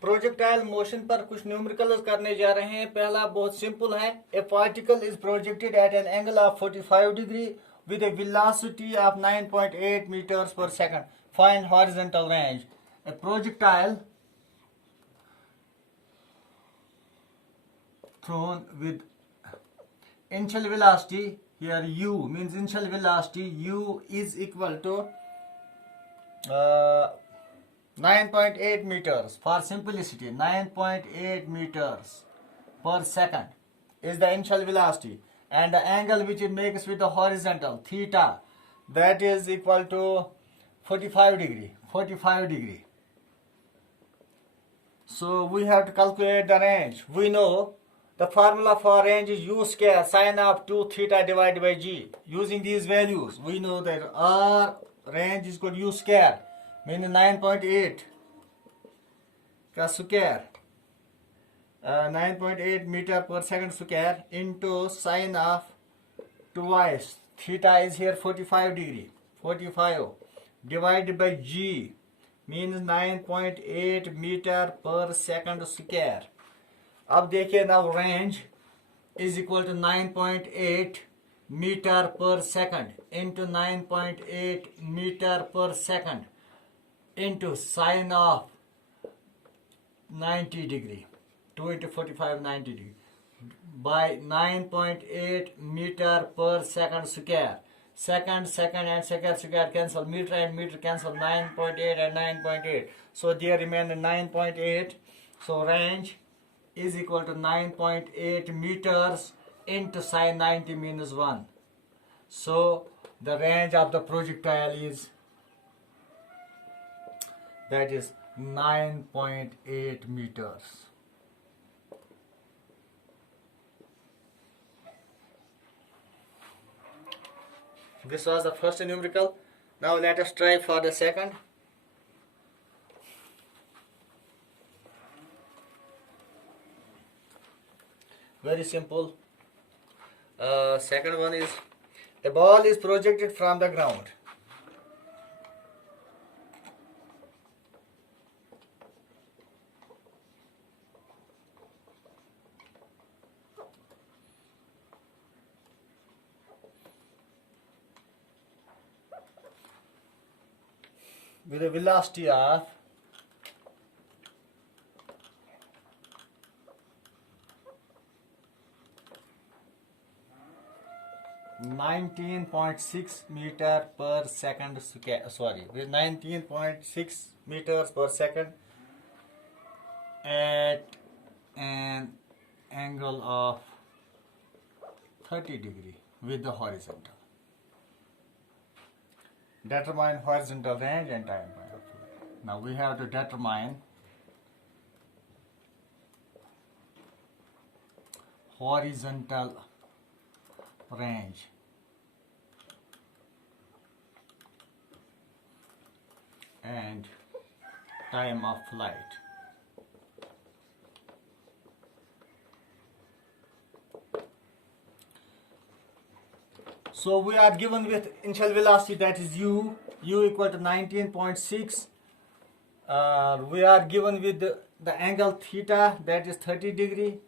Projectile motion पर कुछ numericals करने जा रहे हैं। पहला बहुत सिंपल है। ए particle is projected at an angle of 45 degree with a velocity of 9.8 meters per second. Find horizontal range. A projectile thrown with initial velocity, here u means initial velocity, u is equal to 9.8 meters. For simplicity, 9.8 meters per second is the initial velocity, and the angle which it makes with the horizontal theta, that is equal to 45 degree. So we have to calculate the range. We know the formula for range is u square sine of 2 theta divided by g. Using these values, we know that our range is equal to u square, meaning 9.8 का square, 9.8 meter per second square into sine of twice theta is here 45 degree, 45 divided by g means 9.8 meter per second square. अब देखिए now range is equal to 9.8 meter per second into 9.8 meter per second into sine of 90 degree, 2 into 45, 90 degree, by 9.8 meter per second square. Second and second square cancel, meter and meter cancel, 9.8 and 9.8. So there remain 9.8. So range is equal to 9.8 meters into sine 90 minus 1. So the range of the projectile is, that is 9.8 meters. This was the first numerical. Now let us try for the second. Very simple. Second one is, a ball is projected from the ground. With a velocity of 19.6 meter per second square, with 19.6 meters per second at an angle of 30 degree with the horizontal. Determine horizontal range and time. Now we have to determine horizontal range and time of flight. So we are given with initial velocity, that is u equal to 19.6. We are given with the angle theta, that is 30 degree,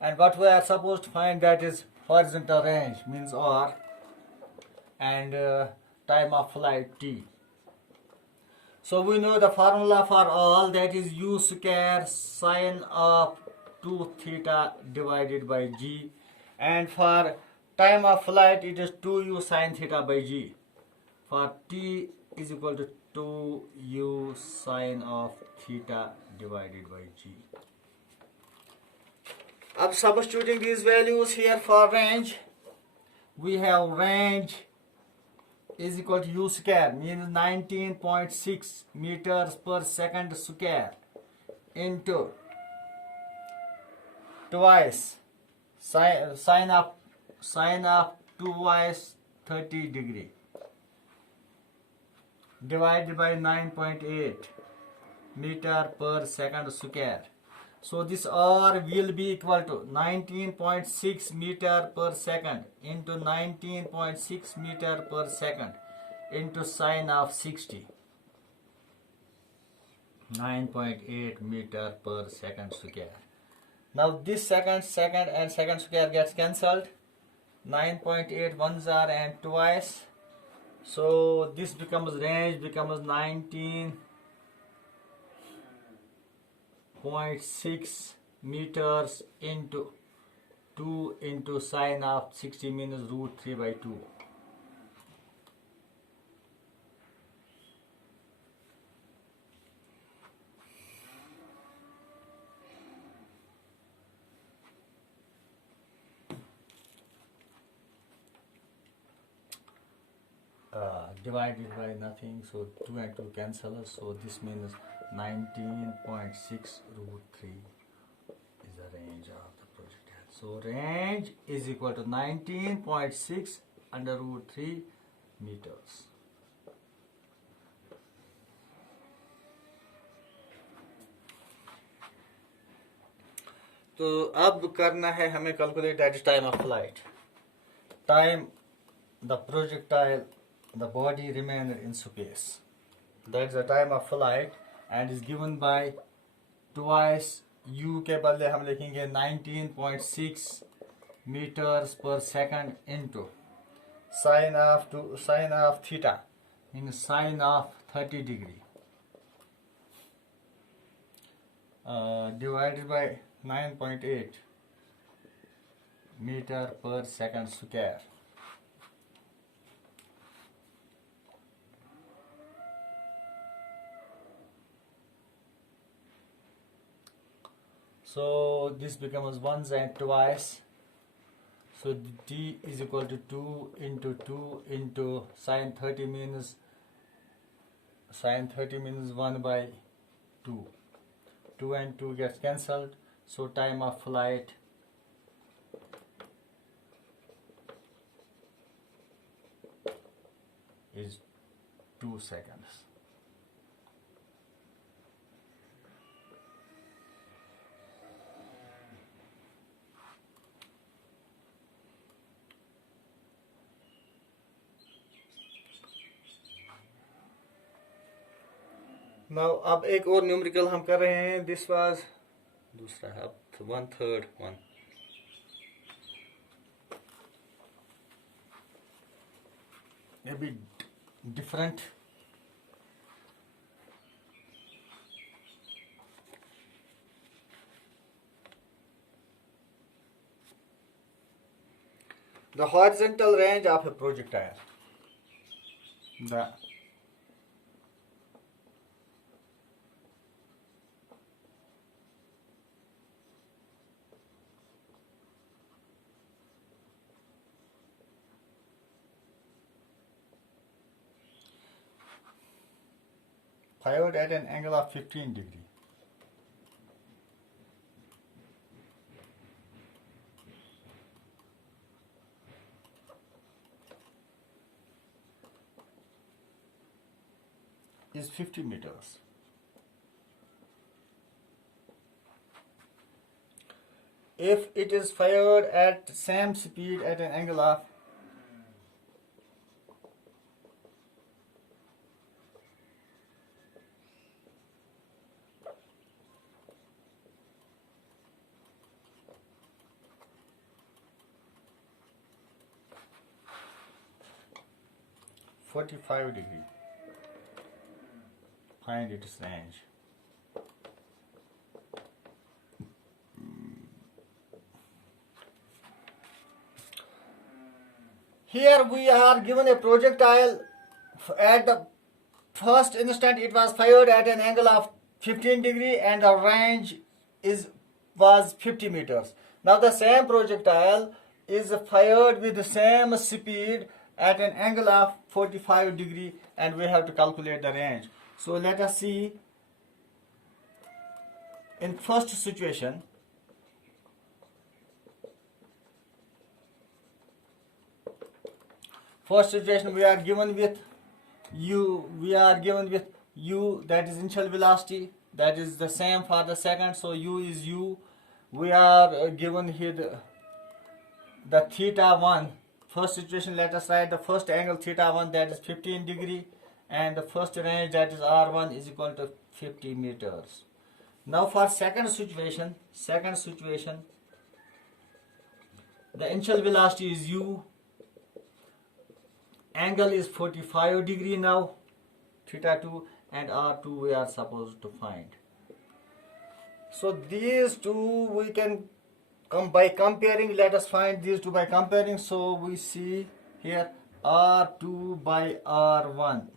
and what we are supposed to find, that is horizontal range, means r, and time of flight t. So we know the formula for all, that is u square sine of 2 theta divided by g, and for time of flight it is 2u sine theta by g. For t is equal to 2u sine of theta divided by g. अब substituting these values here for range, we have range is equal to u square, means 19.6 meters per second square into twice sine of twice 30 degree divided by 9.8 meter per second square. So this r will be equal to 19.6 meter per second into 19.6 meter per second into sine of 60. 9.8 meter per second square. Now this second and second square gets cancelled. 9.8 ones are and twice. So this becomes range becomes 19.6 meters into 2 into sine of 60 minus root 3 by 2. Divided by nothing, so 2 and 2 cancel us, so this means 19.6 root 3 is the range of the projectile. So range is equal to 19.6 under root 3 meters. तो अब करना है हमें calculate that is time of flight. Time the projectile, the body remained in space. That's the time of flight and is given by twice u के बदले हम लिखेंगे 19.6 meters per second into sine of theta in sine of 30 degree divided by 9.8 meter per second square. So this becomes once and twice. So d is equal to 2 into sine 30 means 1 by 2. 2 and 2 gets cancelled. So time of flight is 2 seconds. Now अब एक और numerical हम कर रहे हैं. This was दूसरा है, अब 1/3 one. A bit different. The horizontal range of a projectile. The fired at an angle of 15 degree. Is 50 meters. If it is fired at same speed at an angle of 45 degree, find its range. Here we are given a projectile. At the first instant it was fired at an angle of 15 degree and the range was 50 meters. Now the same projectile is fired with the same speed at an angle of 45 degree and we have to calculate the range. So let us see. In first situation, we are given with u, that is initial velocity, that is the same for the second, so u is u. We are given here the theta 1. First situation, let us write the first angle theta 1, that is 15 degree, and the first range, that is R1, is equal to 50 meters. Now for second situation, the initial velocity is u, angle is 45 degree now, theta 2, and R2 we are supposed to find. So these two we can come by comparing. Let us find these two by comparing. So we see here R2 by R1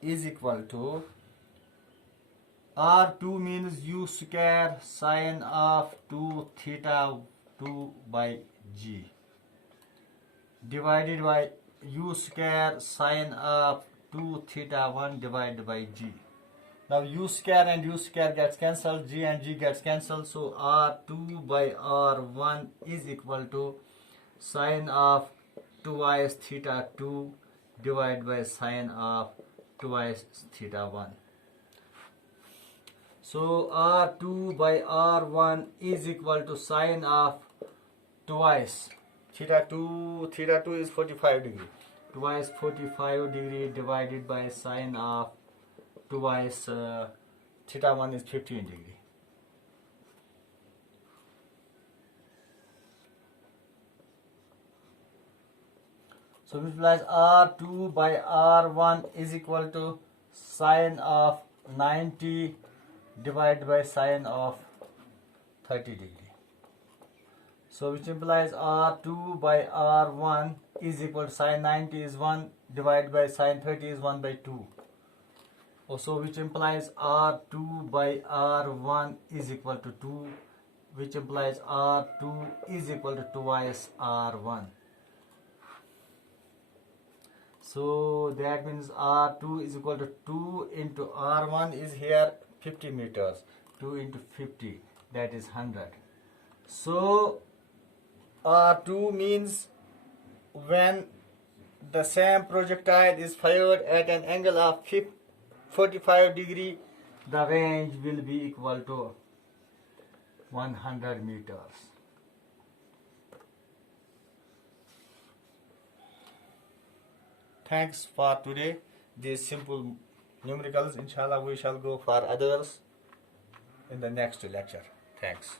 is equal to, R2 means u square sine of 2 theta 2 by g, divided by u square sine of 2 theta 1 divided by g. Now u square and u square gets cancelled, g and g gets cancelled, so R2 by R1 is equal to sine of twice theta 2 divided by sine of twice theta 1. So R2 by R1 is equal to sine of twice theta 2 is 45 degree, twice 45 degree divided by sine of twice theta 1 is 15 degree. So which implies R2 by R1 is equal to sine of 90 divided by sine of 30 degree. So which implies R2 by R1 is equal to sine 90 is 1 divided by sine 30 is 1 by 2. Also which implies R2 by R1 is equal to 2, which implies R2 is equal to twice R1. So that means R2 is equal to 2 into R1 is here 50 meters. 2 into 50, that is 100. So R2 means when the same projectile is fired at an angle of 45 degree, the range will be equal to 100 meters. Thanks for today. These simple numericals, inshallah we shall go for others in the next lecture. Thanks.